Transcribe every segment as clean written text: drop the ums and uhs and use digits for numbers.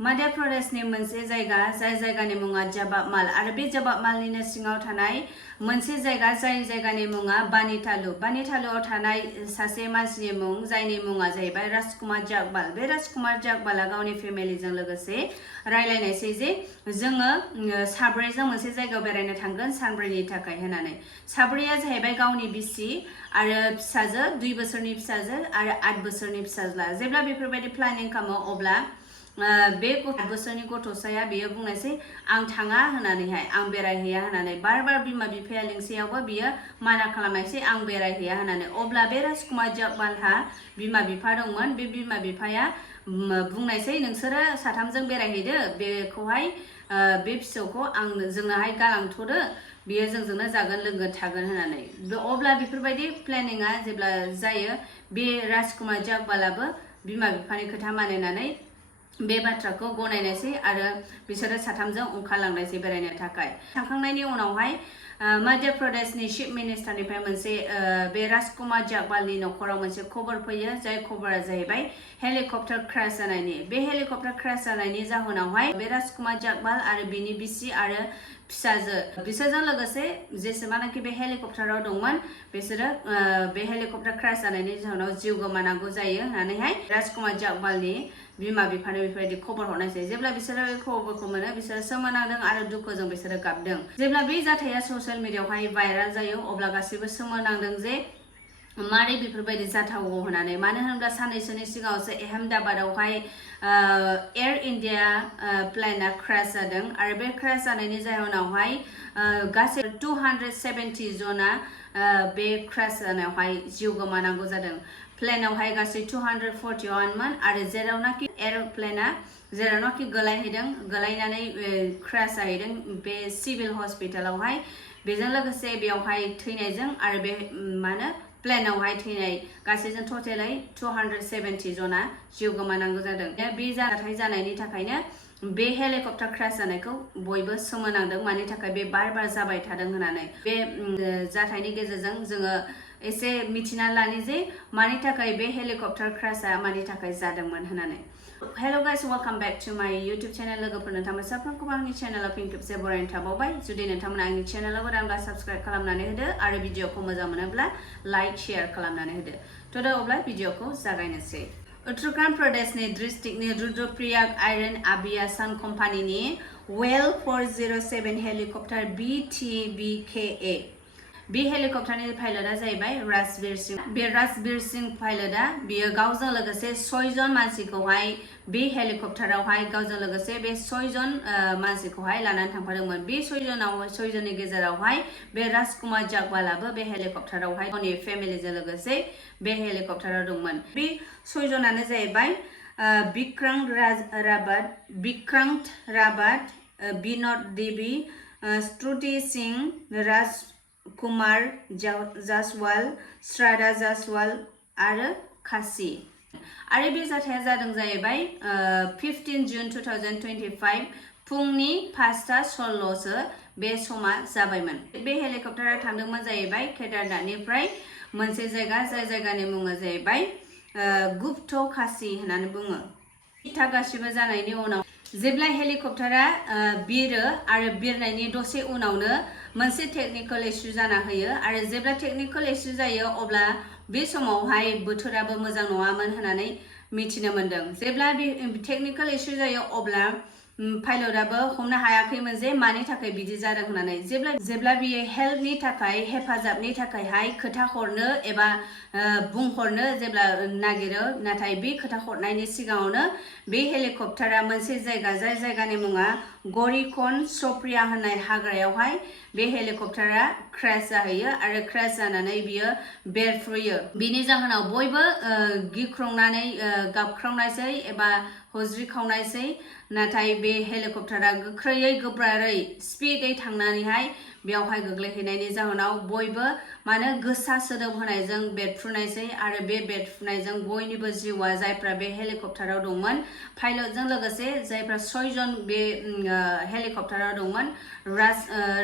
Madhya Pradesh ni manse jaiga ni munga jabab mal आरो बे जबाब मालनिनो सिङाव थानाय मोनसे जायगा जाय जायगानि मुङा बानितालु बानितालुआव थानाय सासे मानसिनि मुं जायनि मुङा जाहैबाय राजकुमार जागबाल बे राजकुमार जागबाला गावनि फेमिलिजों लोगोसे रायलायनायसै जे जोङो साब्रैजों मोनसे जायगायाव बेरायनो थांगोन सानब्रैनि थाखाय होननानै साब्रैया जाहैबाय गावनि बिसि आरो फिसाजो 2 बोसोरनि फिसाजो आरो 8 बोसोरनि फिसाज्ला जेब्ला बेफोरबायदि प्लानिं खालामो अब्ला बे 8 बोसोरनि गथ'साया बेयो बुंनायसै आं थाङा होननानैहाय आं बेरायहैया होननानै बार बिमा बिफाया लिंसेयावबो बियो माना खालामनायसै आं बेरायहैया होननानै अब्ला बे राजकुमार जागबालहा बिमा बिफा दंमोन बे बिमा बिफाया बुंनायसै नोंसोरो साथामजों बेरायहैदो बेखौहाय बे फिसौखौ आं जोंनोहाय गालांथ'दो बियो जोंजोंनो जागोन लोंगोन थागोन होननानै अब्ला बेफोरबायदि प्लेनिंआ जेब्ला जायो बे राजकुमार जागबालाबो बिमा बिफानि खोथा मानिनानै बे बाथ्राखौ गनायनायसै आरो बिसोरो साथामजों ओंखारलांनायसै बेरायनो थाखाय थांखांनायनि उनावहाय मध्य प्रदेशनि चीफ मिनिस्टारनिफ्राय मोनसे बे राजकुमार जागबालनि नखराव मोनसे खबर फैयो जाय खबरा जाहैबाय हेलिकप्टार क्राश जानायनि बे हेलिकप्टार क्राश जानायनि जाहोनावहाय बे राजकुमार जागबाल आरो बिनि बिसि आरो फिसाजो बिसोरजों लोगोसे जेसेबांनाखि बे हेलिकप्टाराव दंमोन बिसोरो बे हेलिकप्टार क्राश जानायनि जाहोनाव जिउ गोमानांगौ जायो होननानैहाय राजकुमार जागबालनि बिमा बिफानो बेफोरबायदि खबर हरनायसै जेब्ला बिसोरो बे खबरखौ मोनो बिसोरो सोमोनांदों आरो दुखुजों बिसोरो गाबदों जेब्ला बे जाथाया ससियेल मिडियायावहाय भाइराल जायो अब्ला गासैबो सोमोनांदों जे मारै बेफोरबायदि जाथावगौ होननानै मानो होनब्ला साननैसोनि सिगाङावसो अहमदाबादावहाय एयार इन्डिया प्लेनआ क्राश जादों आरो बे क्राश जानायनि जाहोनावहाय गासै 270 जना बे क्राश जानायावहाय जिउ गोमानांगौ जादों प्लेनावहाय गासै 241 मोन आरो जेरावनाखि एर'प्लेनआ जेरावनाखि गोलायनानै क्राश जाहैदों बे सिभिल हस्पिटालावहाय बेजों लोगोसे बेयावहाय थैनायजों आरो बे मानो प्लेनावहाय थैनाय गासैजों टटेलै 270 जना जिउ गोमानांगौ जादों बे जाथाय जानायनि थाखायनो बे हेलिकप्टार क्राश जानायखौ बयबो सोमोनांदों मानि थाखाय बे बार जाबाय थादों होननानै बे जाथायनि गेजेरजों जोङो एसे मिथिना लानि जे मानि थाखाय बे हेलिकप्टार क्राशआ मानि थाखाय जादोंमोन होननानै hello guys welcome back to my YouTube channel लोगोफोर नोंथांमोन साफ्रोमखौबो आंनि चैनेलाव फिन खेबसे बरायनो थाबावबाय जुदि नोंथांमोना आंनि चैनेलाव गोदानब्ला साबस्क्राइब खालामनानै होदो आरो भिडिअखौ मोजां मोनोब्ला लाइक शेयार खालामनानै होदो थ' दा अब्ला भिडिअखौ जागायनोसै उत्तराखंड प्रदेशनि डिस्ट्रिक्टनि रुद्रप्रयाग आयरन एविएशन कम्पानीनि वेल 407 हेलिकप्टार BTBKA बे हेलिकप्टारनि पाइलटआ जाहैबाय राजबीर सिंह बे राजबीर सिंह पाइलटआ बियो गावजों लोगोसे 6 जन मानसिखौहाय बे हेलिकप्टारावहाय गावजों लोगोसे बे 6 जन मानसिखौहाय लानानै थांफादोंमोन बे 6 जननि गेजेरावहाय बे राजकुमार जागबालाबो बे हेलिकप्टारावहाय गावनि फेमिलिजों लोगोसे बे हेलिकप्टाराव दंमोन बे 6 जनानो जाहैबाय विक्रांत रावत विनोद देवी श्रुति सिंह राजकुमार जासवाल श्रद्धा जासवाल आरो खासी आरो बे जाथाया जादों जाहैबाय 15 जुन 2025 फुंनि 5:16 बे समा जाबायमोन बे हेलिकप्टारा थांदोंमोन जाहैबाय केदारनाथनिफ्राय मोनसे जायगा जाय जायगानि मुङा जाहैबाय गुप्त खासी होननानै बुङो इथा गासिबो जानायनि उनाव जेब्ला हेलिकप्टारा बिरो आरो बिरनायनि दसे उनावनो मोनसे टेक्निकल इश्यू जाना होयो आरो जेब्ला टेक्निकल इश्यू जायो अब्ला बे समावहाय बोथोराबो मोजां नङामोन होननानै मिथिनो मोनदों जेब्ला बे टेक्निकल इश्यू जायो अब्ला पाइलटआबो हमनो हायाखैमोन जे मानि थाखाय बिदि जादों होननानै जेब्ला बियो हेल्पनि थाखाय हेफाजाबनि थाखायहाय खोथा हरनो एबा बुंहरनो जेब्ला नागिरो नाथाय बे खोथा हरनायनि सिगाङावनो बे हेलिकप्टारा मोनसे जायगा जाय जायगानि मुङा गरिकन सप्रिया होननाय हाग्रायावहाय बे हेलिकप्टारा क्राश जाहैयो आरो क्राश जानानै बियो बेरफ्रुयो बिनि जाहोनाव बयबो गिख्रंनानै गाबख्रावनायसै एबा हज्रि खावनायसै नाथाय बे हेलिकप्टारा गोख्रैयै गोब्रारै स्पिडै थांनानैहाय बेयावहाय गोग्लैहैनायनि जाहोनाव बयबो मानो गोसा सोदोब होनायजों बेरफ्रुनायसै आरो बे बेरफ्रुनायजों बयनिबो जिउआ जायफ्रा बे हेलिकप्टाराव दंमोन पाइलटजों लोगोसे जायफ्रा 6 जन बे हेलिकप्टाराव दंमोन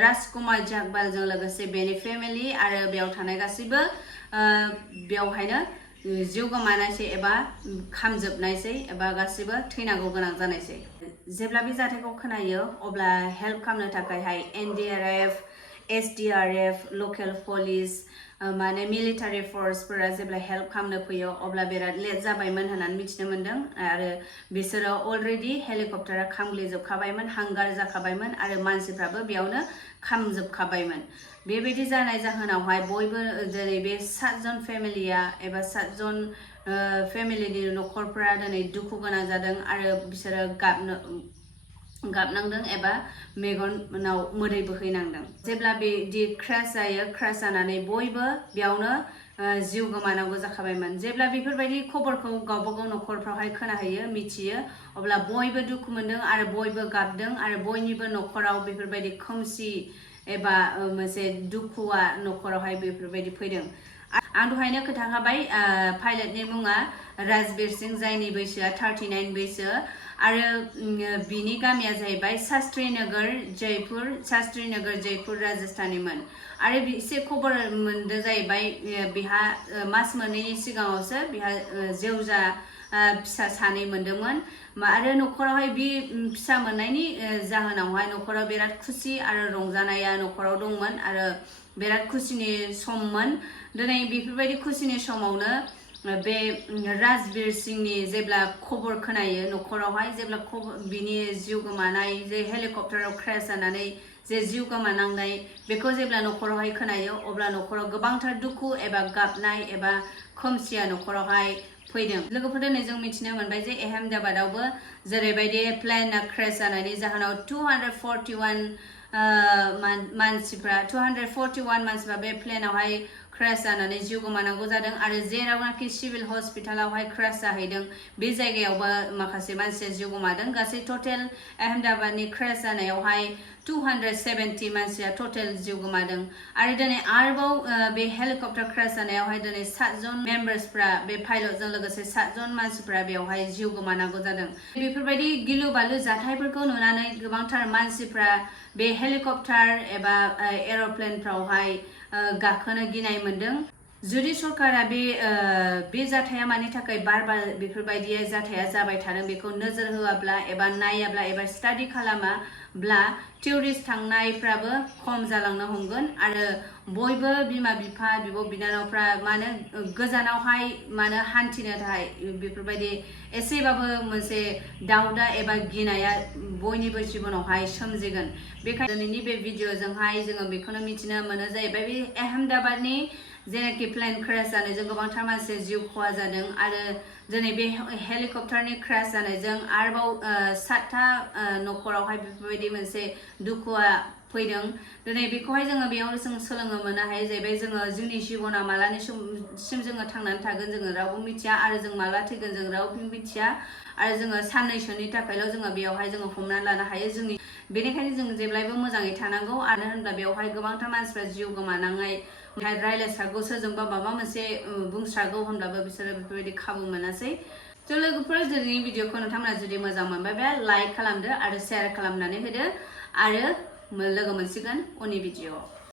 राजकुमार जागबालजों लोगोसे बेनि फेमिलि आरो बेयाव थानाय गासैबो बेयावहायनो जिउ गोमानायसै एबा खामजोबनायसै एबा गासैबो थैनांगौ गोनां जानायसै जेब्ला बे जाथायखौ खोनायो अब्ला हेल्प खालामनो थाखायहाय NDRF, SDRF, लकेल पुलिस माने मिलिटारि फर्सफोरा जेब्ला हेल्प खालामनो फैयो अब्ला बिराद लेट जाबायमोन होननानै मिथिनो मोन्दों आरो बिसोरो अलरेडि हेलिकप्टारा खामग्लिजोबखाबायमोन, हांगार जाखाबायमोन आरो मानसिफ्राबो बेयावनो खामजोबखाबायमोन। बेबायदि जानाय जाहोनावहाय बयबो दिनै बे 7 जन फेमिलिया एबा 7 जन फेमिलिनि न'खरफ्रा दिनै दुखु गोनां जादों आरो बिसोरो गाबनांदों एबा मेगनाव मोदै बोहैनांदों। जेब्ला बिदि क्राश जायो, क्राश जानानै बयबो बेयावनो जिउ गोमानांगौ जाखाबायमोन। जेब्ला बेफोरबायदि खबरखौ गावबागाव न'खरफ्रावहाय खोनाहैयो, मिथियो, अब्ला बयबो दुखु मोनदों आरो बयबो गाबदों आरो बयनिबो न'खराव बेफोरबायदि खोमसि एबा मोनसे दुखुआ न'खरावहाय बेफोरबायदि फैदों। आं दहायनो खोन्थाखाबाय पाइलटनि मुङा राजबीर सिंह, जायनि बैसोआ 39 बैसो आरो बिनि गामिया जाहैबाय शास्त्री नगर जयपुर राजस्थाननिमोन आरो एसे खबर मोनदों जाहैबाय बिहा मास मोननैनि सिगाङावसो बिहा जेवजा फिसा 2 मोनदोंमोन आरो न'खरावहाय बे फिसा मोननायनि जाहोनावहाय न'खराव बिराद खुसि आरो रंजानाया न'खराव दंमोन आरो बिराद खुसिनि सममोन। दिनै बेफोरबायदि खुसिनि समावनो बे राजबीर सिंहनि जेब्ला खबर खोनायो न'खरावहाय, जेब्ला बिनि जिउ गोमानाय जे हेलिकप्टाराव क्राश जानानै जे जिउ गोमानांनाय बेखौ जेब्ला न'खरावहाय खोनायो अब्ला न'खराव गोबांथार दुखु एबा गाबनाय एबा खोमसिया न'खरावहाय फैदों। लोगोफोर दिनै जों मिथिनो मोनबाय जे अहमदाबादावबो जेरैबायदि प्लेनआ क्राश जानायनि जाहोनाव 241 मानसिफ्रा बे प्लेनावहाय क्राश जानानै जिउ गोमानांगौ जादों आरो जेरावनाखि सिभिल हस्पिटालावहाय क्राश जाहैदों बे जायगायावबो माखासे मानसिया जिउ गोमादों। गासै टटेल अहमदाबादनि क्राश जानायावहाय 270 मानसिया टटेल जिउ गोमादों आरो दिनै आरोबाव बे हेलिकप्टार क्राश जानायावहाय दिनै 7 जन मेम्बार्सफ्रा बे पाइलटजों लोगोसे 7 जन मानसिफ्रा बेवहाय जिउ गोमानांगौ जादों। बेफोरबायदि गिलु बालु जाथायफोरखौ नुनानै गोबांथार मानसिफ्रा बे हेलिकप्टार एबा एर'प्लेनफ्रावहाय गाखोनो गिनाय मोन्दों। जुदि सरकारा बे जाथाया मानि थाखाय बार बेफोरबायदि जाथाया जाबाय थादों बेखौ नोजोर होआब्ला एबा नायाब्ला एबा स्टाडि खालामाब्ला टुरिस्ट थांनायफ्राबो खम जालांनो हमगोन आरो बयबो बिमा बिफा बिब' बिनानावफ्रा मानो गोजानावहाय मानो हान्थिनो थाखाय बेफोरबायदि एसेबाबो मोनसे दाउदा एबा गिनाया बयनिबो जिबनावहाय सोमजिगोन। बेखायनो दिनैनि बे भिडिअ'जोंहाय जोङो बेखौनो मिथिनो मोनो जाहैबाय बे अहमदाबादनि जेनाखि प्लेन क्राश जानायजों गोबांथार मानसिया जिउ खहा जादों आरो दिनै बे हेलिकप्टारनि क्राश जानायजों आरोबाव 7था न'खरावहाय बेफोरबायदि मोनसे दुखुआ फैदों। दिनै बेखौहाय जोङो बेयावनो जों सोलोंनो मोननो हायो जाहैबाय जोङो जोंनि जिबना मालानि समसिम जोङो थांनानै थागोन जोङो रावबो मिथिया आरो जों माला थैगोन जों रावबो मिथिया आरो जोङो साननैसोनि थाखायल' जोङो बेयावहाय जोङो हमनानै लानो हायो जोंनि बेनिखायनो जों जेब्लायबो मोजाङै थानांगौ आरो होनब्ला बेवहाय गोबांथार मानसिफ्रा जिउ गोमानांनाय रायज्लायस्रागौ सोरजोंबा माबा मोनसे बुंस्रागौ होनब्लाबो बिसोरो बेफोरबायदि खाबु मोनासै। थ' लोगोफोर दिनैनि भिडिअखौ नोंथांमोना जुदि मोजां मोनबायबा लाइक खालामदो आरो शेयार खालामनानै होदो आरो लोगो मोनसिगोन उननि भिडिअआव।